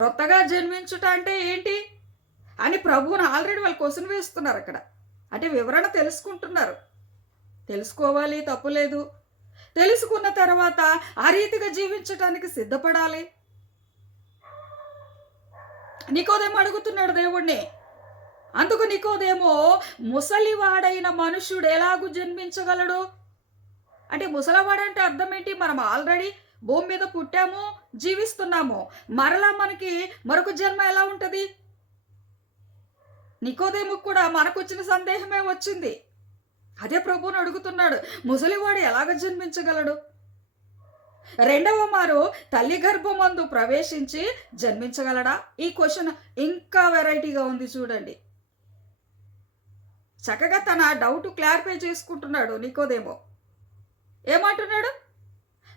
కొత్తగా జన్మించుట అంటే ఏంటి అని ప్రభువుని ఆల్రెడీ వాళ్ళు క్వశ్చన్ వేస్తున్నారు అక్కడ. అంటే వివరణ తెలుసుకుంటున్నారు. తెలుసుకోవాలి, తప్పులేదు. తెలుసుకున్న తర్వాత ఆ రీతిగా జీవించటానికి సిద్ధపడాలి. నికోదేమో అడుగుతున్నాడు దేవుణ్ణి. అందుకు నికోదేమో, ముసలివాడైన మనుష్యుడు ఎలాగు జన్మించగలడు? అంటే ముసలివాడంటే అర్థం ఏంటి? మనం ఆల్రెడీ భూమి మీద పుట్టాము, జీవిస్తున్నాము. మరలా మనకి మరొక జన్మ ఎలా ఉంటది? నికోదేముకు కూడా మనకొచ్చిన సందేహమే వచ్చింది. అదే ప్రభువుని అడుగుతున్నాడు. ముసలివాడు ఎలాగ జన్మించగలడు? రెండవ మారు తల్లి గర్భమందు ప్రవేశించి జన్మించగలడా? ఈ క్వశ్చన్ ఇంకా వెరైటీగా ఉంది చూడండి. చక్కగా తన డౌట్ క్లారిఫై చేసుకుంటున్నాడు నికోదేమో. ఏమంటున్నాడు?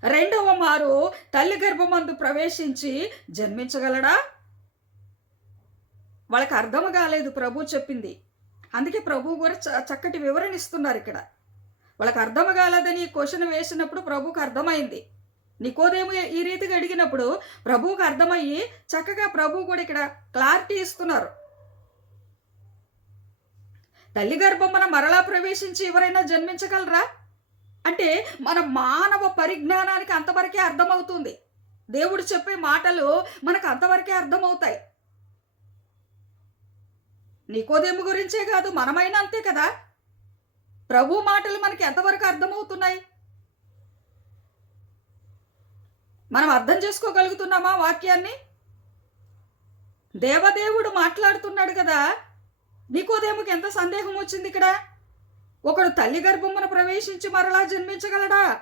రెండవ మారు తల్లి గర్భమందు ప్రవేశించి జన్మించగలడా? వాళ్ళకి అర్థం కాలేదు ప్రభు చెప్పింది. అందుకే ప్రభు కూడా చక్కటి వివరణ ఇస్తున్నారు ఇక్కడ. వాళ్ళకి అర్థం కాలేదని క్వశ్చన్ వేసినప్పుడు ప్రభువుకి అర్థమైంది. నికోదేము ఈ రీతిగా అడిగినప్పుడు ప్రభువుకి అర్థమయ్యి చక్కగా ప్రభు కూడా ఇక్కడ క్లారిటీ ఇస్తున్నారు. తల్లి గర్భమున మరలా ప్రవేశించి ఎవరైనా జన్మించగలరా అంటే మన మానవ పరిజ్ఞానానికి అంతవరకే అర్థమవుతుంది. దేవుడు చెప్పే మాటలు మనకు అంతవరకే అర్థమవుతాయి. నికోదేము గురించే కాదు, మనమైనా అంతే కదా. ప్రభు మాటలు మనకి ఎంతవరకు అర్థమవుతున్నాయి? మనం అర్థం చేసుకోగలుగుతున్నామా వాక్యాన్ని? దేవదేవుడు మాట్లాడుతున్నాడు కదా. నికోదేముకి ఎంత సందేహం వచ్చింది ఇక్కడ? ఒకడు తల్లి గర్భమున ప్రవేశించి మరలా జన్మించగలడా?